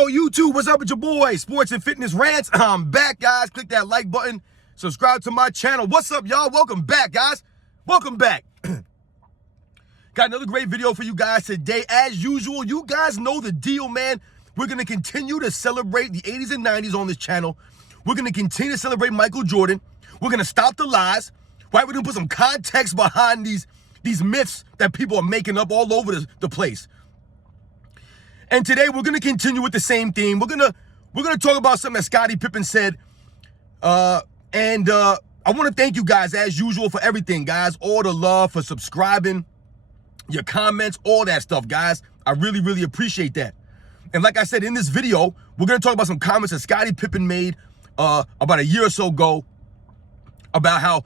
Yo, YouTube, what's up with your boy? Sports and Fitness Rants. I'm back, guys. Click that like button. Subscribe to my channel. What's up, y'all? Welcome back, guys. Welcome back. Got another great video for you guys today. As usual, you guys know the deal, man. We're going to continue to celebrate the 80s and 90s on this channel. We're going to continue to celebrate Michael Jordan. We're going to stop the lies, right? We're going to put some context behind these myths that people are making up all over the place. And today we're going to continue with the same theme. We're going to talk about something that Scottie Pippen said. I want to thank you guys, as usual, for everything, guys. All the love, for subscribing, your comments, all that stuff, guys. I really, really appreciate that. And like I said, in this video, we're going to talk about some comments that Scottie Pippen made about a year or so ago about how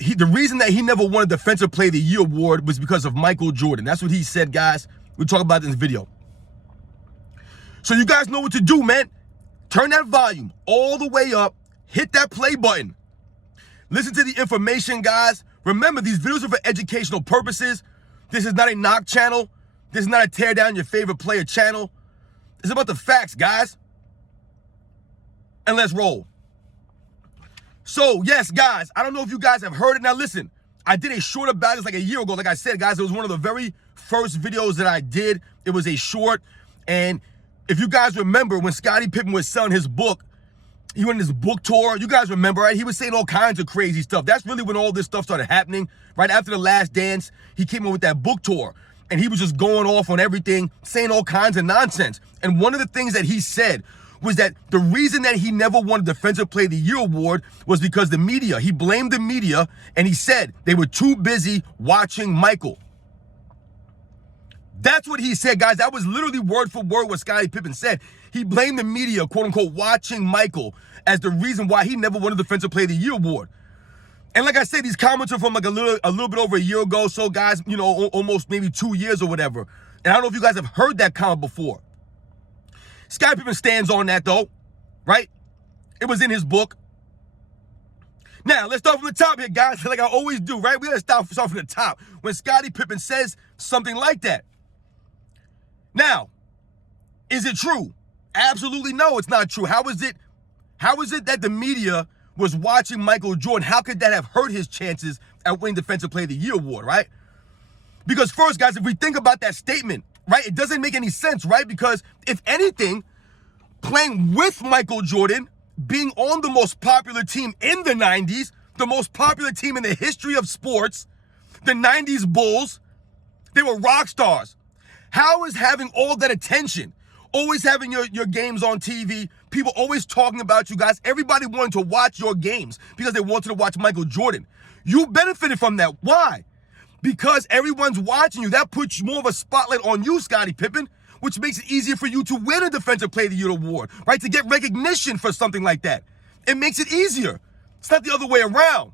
the reason that he never won a Defensive Player of the Year award was because of Michael Jordan. That's what he said, guys. We'll talk about this video. So you guys know what to do, man. Turn that volume all the way up. Hit that play button. Listen to the information, guys. Remember, these videos are for educational purposes. This is not a knock channel. This is not a tear down your favorite player channel. It's about the facts, guys. And let's roll. So, yes, guys, I don't know if you guys have heard it. Now, listen, I did a short about this like a year ago. Like I said, guys, it was one of the very first videos that I did. It was a short. And if you guys remember, when Scottie Pippen was selling his book, he went on his book tour. You guys remember, right? He was saying all kinds of crazy stuff. That's really when all this stuff started happening. Right after The Last Dance, he came in with that book tour. And he was just going off on everything, saying all kinds of nonsense. And one of the things that he said was that the reason that he never won a Defensive Player of the Year award was because the media. He blamed the media, and he said they were too busy watching Michael. That's what he said, guys. That was literally word for word what Scottie Pippen said. He blamed the media, quote unquote, watching Michael as the reason why he never won a Defensive Player of the Year award. And like I said, these comments are from like a little bit over a year ago. So, guys, you know, almost maybe 2 years or whatever. And I don't know if you guys have heard that comment before. Scottie Pippen stands on that, though, right? It was in his book. Now, let's start from the top here, guys, like I always do, right? We got to start from the top when Scottie Pippen says something like that. Now, is it true? Absolutely no, it's not true. How is it that the media was watching Michael Jordan? How could that have hurt his chances at winning Defensive Player of the Year award, right? Because first, guys, if we think about that statement, right, it doesn't make any sense, right? Because if anything, playing with Michael Jordan, being on the most popular team in the 90s, the most popular team in the history of sports, the 90s Bulls, they were rock stars. How is having all that attention, always having your games on TV, people always talking about you guys, everybody wanted to watch your games because they wanted to watch Michael Jordan. You benefited from that. Why? Because everyone's watching you. That puts more of a spotlight on you, Scottie Pippen, which makes it easier for you to win a Defensive Player of the Year award, right? To get recognition for something like that. It makes it easier. It's not the other way around.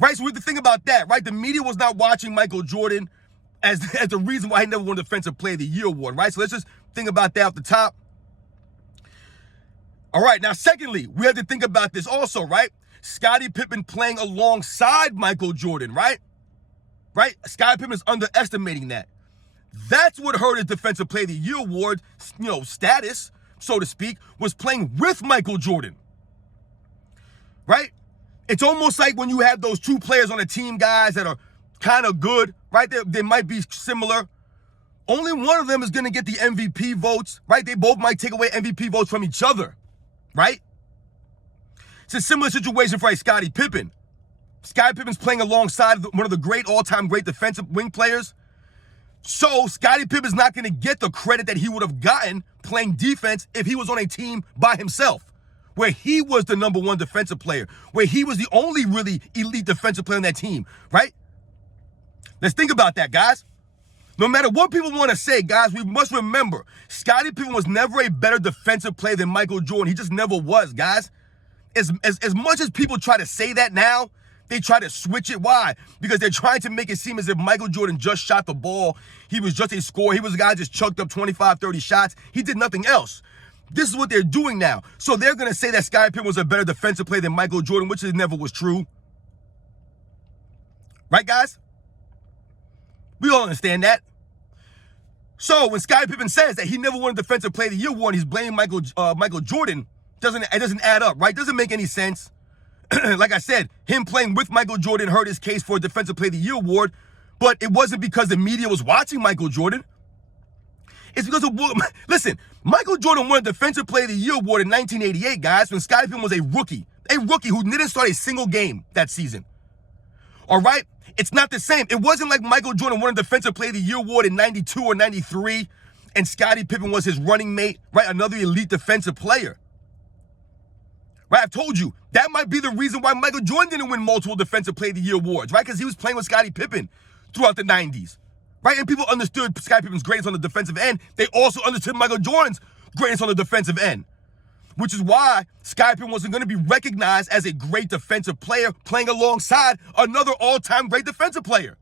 Right? So we have to think about that, right? The media was not watching Michael Jordan as the reason why he never won a Defensive Player of the Year award, right? So let's just think about that off the top. All right, now secondly, we have to think about this also, right? Scottie Pippen playing alongside Michael Jordan, right? Right? Scottie Pippen is underestimating that. That's what hurt his Defensive Player of the Year award, you know, status, so to speak, was playing with Michael Jordan. Right? It's almost like when you have those two players on a team, guys, that are kind of good, right? They might be similar. Only one of them is going to get the MVP votes, right? They both might take away MVP votes from each other, right? It's a similar situation for Scottie Pippen. Scottie Pippen's playing alongside one of the great all-time great defensive wing players. So Scottie Pippen's not going to get the credit that he would have gotten playing defense if he was on a team by himself, where he was the number one defensive player, where he was the only really elite defensive player on that team, right? Let's think about that, guys. No matter what people want to say, guys, we must remember, Scottie Pippen was never a better defensive player than Michael Jordan. He just never was, guys. As much as people try to say that now, they try to switch it. Why? Because they're trying to make it seem as if Michael Jordan just shot the ball. He was just a scorer. He was a guy who just chucked up 25, 30 shots. He did nothing else. This is what they're doing now. So they're going to say that Scottie Pippen was a better defensive player than Michael Jordan, which never was true. Right, guys? We all understand that. So when Scottie Pippen says that he never won a Defensive Player of the Year award, he's blaming Michael Jordan. It doesn't add up, right? Doesn't make any sense. Like I said, him playing with Michael Jordan hurt his case for a Defensive Player of the Year award, but it wasn't because the media was watching Michael Jordan. It's because of, listen, Michael Jordan won a Defensive Player of the Year award in 1988, guys, when Scottie Pippen was a rookie who didn't start a single game that season. All right? It's not the same. It wasn't like Michael Jordan won a Defensive Player of the Year award in 92 or 93, and Scottie Pippen was his running mate, right? Another elite defensive player. Right? I've told you, that might be the reason why Michael Jordan didn't win multiple Defensive Player of the Year awards, right? Because he was playing with Scottie Pippen throughout the 90s, right? And people understood Scottie Pippen's greatness on the defensive end. They also understood Michael Jordan's greatness on the defensive end, which is why Scottie Pippen wasn't going to be recognized as a great defensive player playing alongside another all-time great defensive player.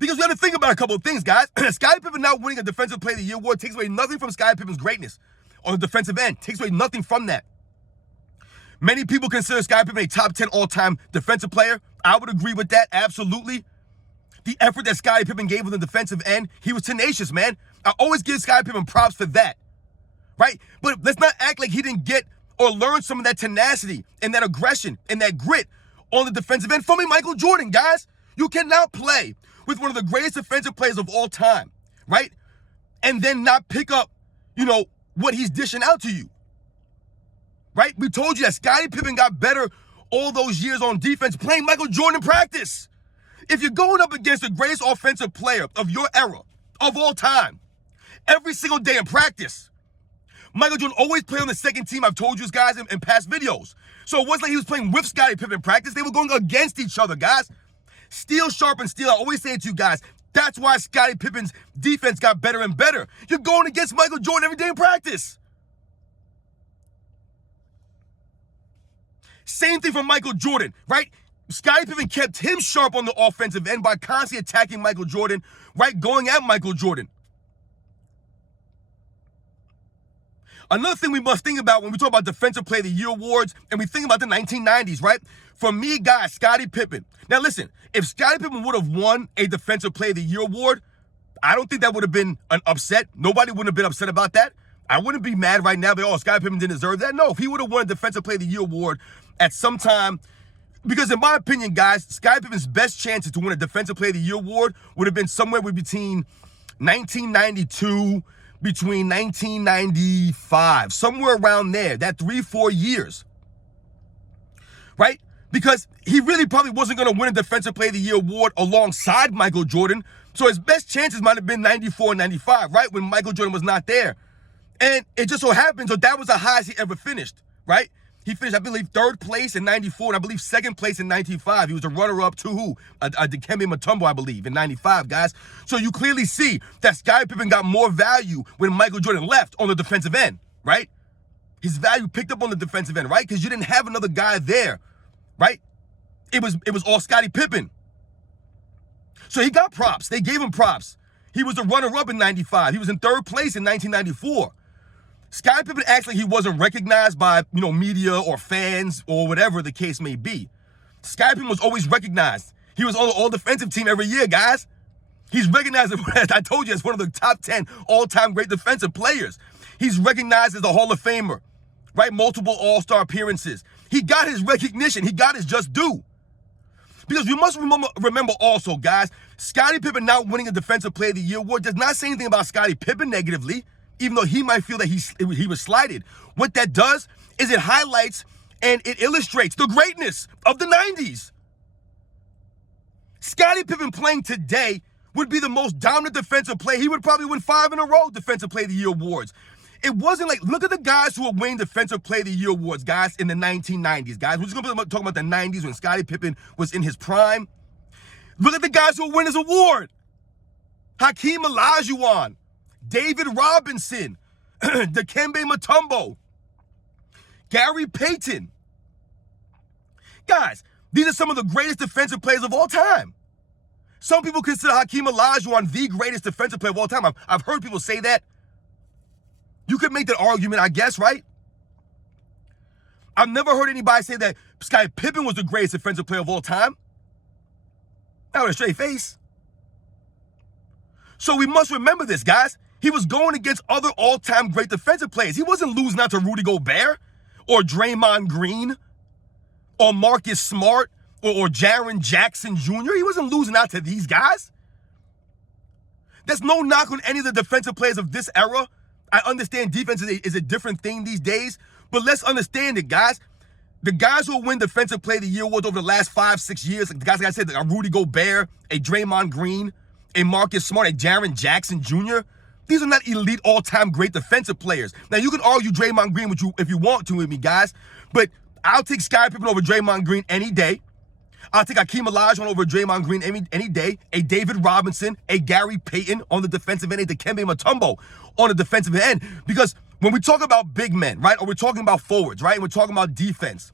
Because we got to think about a couple of things, guys. Scottie Pippen not winning a Defensive Player of the Year award takes away nothing from Scottie Pippen's greatness on the defensive end. Takes away nothing from that. Many people consider Scottie Pippen a top 10 all-time defensive player. I would agree with that, absolutely. The effort that Scottie Pippen gave on the defensive end, he was tenacious, man. I always give Scottie Pippen props for that, right? But let's not act like he didn't get or learn some of that tenacity and that aggression and that grit on the defensive end from a Michael Jordan, guys. You cannot play with one of the greatest defensive players of all time, right? And then not pick up, what he's dishing out to you, right? We told you that Scottie Pippen got better all those years on defense playing Michael Jordan in practice. If you're going up against the greatest offensive player of your era, of all time, every single day in practice, Michael Jordan always played on the second team. I've told you guys in past videos. So it wasn't like he was playing with Scottie Pippen in practice. They were going against each other, guys. Steel sharpens steel. I always say it to you guys. That's why Scottie Pippen's defense got better and better. You're going against Michael Jordan every day in practice. Same thing for Michael Jordan, right? Scottie Pippen kept him sharp on the offensive end by constantly attacking Michael Jordan, right? Going at Michael Jordan. Another thing we must think about when we talk about Defensive Player of the Year awards and we think about the 1990s, right? For me, guys, Scottie Pippen. Now, listen, if Scottie Pippen would have won a Defensive Player of the Year award, I don't think that would have been an upset. Nobody would have been upset about that. I wouldn't be mad right now, but, Scottie Pippen didn't deserve that. No, if he would have won a Defensive Player of the Year award at some time, because in my opinion, guys, Scottie Pippen's best chances to win a Defensive Player of the Year award would have been somewhere between 1992, between 1995, somewhere around there, that 3-4 years, right? Because he really probably wasn't going to win a Defensive Player of the Year award alongside Michael Jordan. So his best chances might have been 94 and 95, right? When Michael Jordan was not there. And it just so happens that was the highest he ever finished, right? He finished, I believe, 3rd place in 94, and I believe 2nd place in 95. He was a runner-up to who? Dikembe Mutombo, I believe, in 95, guys. So you clearly see that Scottie Pippen got more value when Michael Jordan left on the defensive end, right? His value picked up on the defensive end, right? Because you didn't have another guy there, right? It was all Scottie Pippen. So he got props. They gave him props. He was a runner-up in 95. He was in 3rd place in 1994. Scottie Pippen acts like he wasn't recognized by, media or fans or whatever the case may be. Scottie Pippen was always recognized. He was on the all-defensive team every year, guys. He's recognized, as I told you, as one of the top 10 all-time great defensive players. He's recognized as a Hall of Famer, right? Multiple All-Star appearances. He got his recognition. He got his just due. Because we must remember also, guys, Scottie Pippen not winning a Defensive Player of the Year award does not say anything about Scottie Pippen negatively, even though he might feel that he was slighted. What that does is it highlights and it illustrates the greatness of the 90s. Scottie Pippen playing today would be the most dominant defensive player. He would probably win 5 in a row Defensive Player of the Year awards. It wasn't like, look at the guys who were winning Defensive Player of the Year awards, guys, in the 1990s, guys. We're just going to talk about the 90s when Scottie Pippen was in his prime. Look at the guys who win his award. Hakeem Olajuwon, David Robinson, Dikembe Mutombo, Gary Payton. Guys, these are some of the greatest defensive players of all time. Some people consider Hakeem Olajuwon the greatest defensive player of all time. I've heard people say that. You could make that argument, I guess, right? I've never heard anybody say that Scottie Pippen was the greatest defensive player of all time. Not with a straight face. So we must remember this, guys. He was going against other all-time great defensive players. He wasn't losing out to Rudy Gobert or Draymond Green or Marcus Smart or Jaren Jackson Jr. He wasn't losing out to these guys. There's no knock on any of the defensive players of this era. I understand defense is a different thing these days, but let's understand it, guys. The guys who win Defensive Player of the Year awards over the last 5-6 years, the guys like I said, a Rudy Gobert, a Draymond Green, a Marcus Smart, a Jaren Jackson Jr., these are not elite all-time great defensive players. Now, you can argue Draymond Green if you want to with me, guys, but I'll take Scottie Pippen over Draymond Green any day. I'll take Hakeem Olajuwon over Draymond Green any day. A David Robinson, a Gary Payton on the defensive end, a Dikembe Mutombo on the defensive end. Because when we talk about big men, right, or we're talking about forwards, right, and we're talking about defense,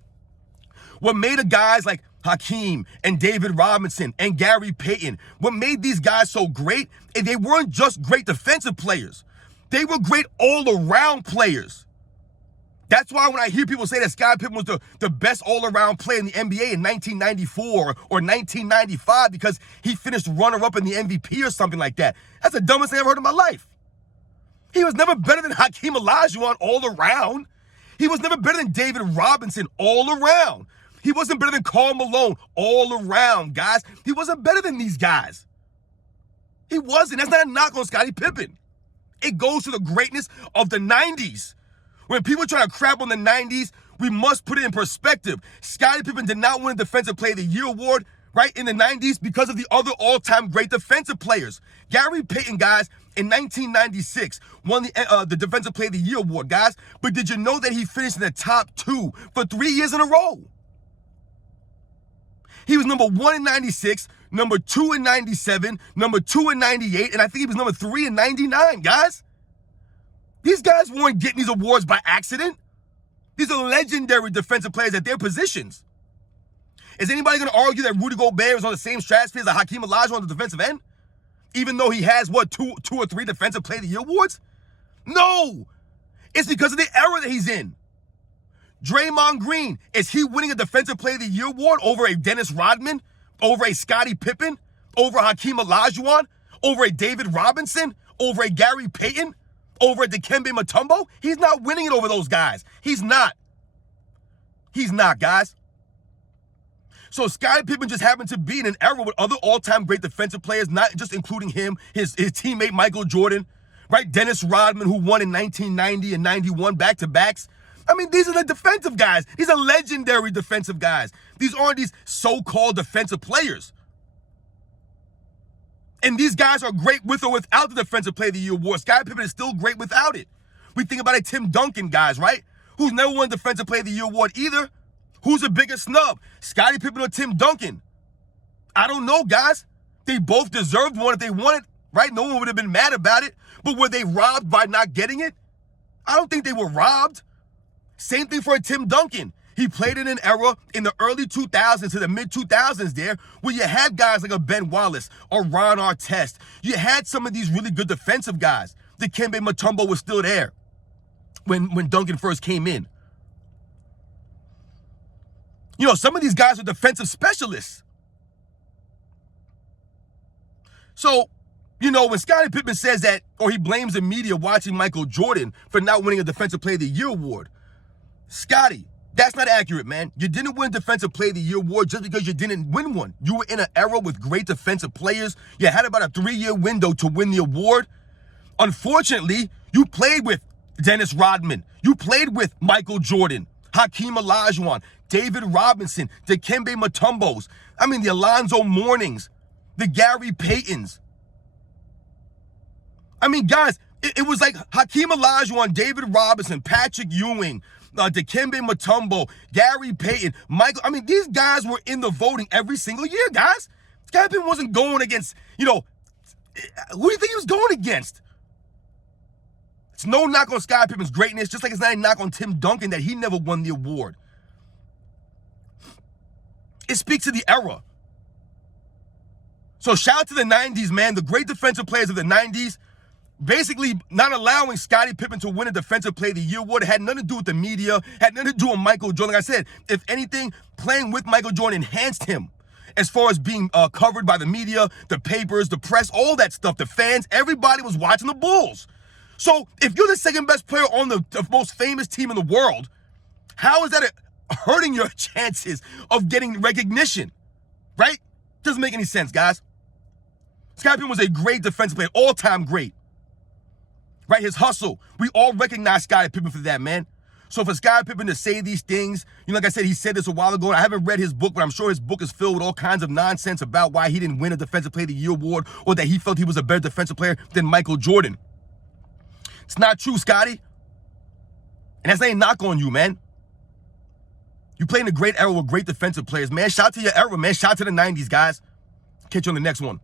what made the guys like Hakeem and David Robinson and Gary Payton, what made these guys so great, and they weren't just great defensive players. They were great all-around players. That's why when I hear people say that Scottie Pippen was the best all-around player in the NBA in 1994 or 1995 because he finished runner-up in the MVP or something like that, that's the dumbest thing I've ever heard in my life. He was never better than Hakeem Olajuwon all around. He was never better than David Robinson all around. He wasn't better than Karl Malone all around, guys. He wasn't better than these guys. He wasn't. That's not a knock on Scottie Pippen. It goes to the greatness of the 90s. When people try to crap on the 90s, we must put it in perspective. Scottie Pippen did not win a Defensive Player of the Year award, right, in the 90s because of the other all-time great defensive players. Gary Payton, guys, in 1996 won the Defensive Player of the Year award, guys. But did you know that he finished in the top 2 for 3 years in a row? He was number 1 in 96, number 2 in 97, number 2 in 98, and I think he was number 3 in 99, guys. These guys weren't getting these awards by accident. These are legendary defensive players at their positions. Is anybody going to argue that Rudy Gobert is on the same stratosphere as Hakeem Olajuwon on the defensive end? Even though he has, two or three Defensive Player of the Year awards? No! It's because of the era that he's in. Draymond Green, is he winning a Defensive Player of the Year award over a Dennis Rodman, over a Scottie Pippen, over Hakeem Olajuwon, over a David Robinson, over a Gary Payton, over a Dikembe Mutombo? He's not winning it over those guys. He's not. He's not, guys. So Scottie Pippen just happened to be in an era with other all-time great defensive players, not just including him, his teammate Michael Jordan, right? Dennis Rodman, who won in 1990 and 91 back-to-backs. I mean, these are the defensive guys. These are legendary defensive guys. These aren't these so-called defensive players. And these guys are great with or without the Defensive Player of the Year award. Scottie Pippen is still great without it. We think about it, Tim Duncan, guys, right? Who's never won Defensive Player of the Year award either. Who's a bigger snub, Scottie Pippen or Tim Duncan? I don't know, guys. They both deserved one if they won it, right? No one would have been mad about it. But were they robbed by not getting it? I don't think they were robbed. Same thing for Tim Duncan. He played in an era in the early 2000s to the mid-2000s there where you had guys like a Ben Wallace or Ron Artest. You had some of these really good defensive guys. Dikembe Mutombo was still there when Duncan first came in. You know, some of these guys are defensive specialists. So, you know, when Scottie Pippen says that, or he blames the media watching Michael Jordan for not winning a Defensive Player of the Year award, Scottie, that's not accurate, man. You didn't win Defensive Player of the Year award just because you didn't win one. You were in an era with great defensive players. You had about a 3-year window to win the award. Unfortunately, you played with Dennis Rodman. You played with Michael Jordan, Hakeem Olajuwon, David Robinson, Dikembe Mutombos. I mean, the Alonzo Mournings, the Gary Paytons. I mean, guys, it was like Hakeem Olajuwon, David Robinson, Patrick Ewing, Dikembe Mutombo, Gary Payton, Michael. I mean, these guys were in the voting every single year, guys. Scottie Pippen wasn't going against, you know, who do you think he was going against? It's no knock on Scottie Pippen's greatness, just like it's not a knock on Tim Duncan that he never won the award. It speaks to the era. So shout out to the 90s, man. The great defensive players of the 90s, basically not allowing Scottie Pippen to win a Defensive Player of the Year award. It had nothing to do with the media, had nothing to do with Michael Jordan. Like I said, if anything, playing with Michael Jordan enhanced him. as far as being covered by the media, the papers, the press, all that stuff, the fans, everybody was watching the Bulls. So if you're the second best player on the most famous team in the world, how is that hurting your chances of getting recognition, right? Doesn't make any sense, guys. Scottie Pippen was a great defensive player, all-time great, right? His hustle, we all recognize Scottie Pippen for that, man. So for Scottie Pippen to say these things, like I said, he said this a while ago, and I haven't read his book, but I'm sure his book is filled with all kinds of nonsense about why he didn't win a Defensive Player of the Year award or that he felt he was a better defensive player than Michael Jordan. It's not true, Scottie. And that's not a knock on you, man. You play in a great era with great defensive players, man. Shout out to your era, man. Shout out to the 90s, guys. Catch you on the next one.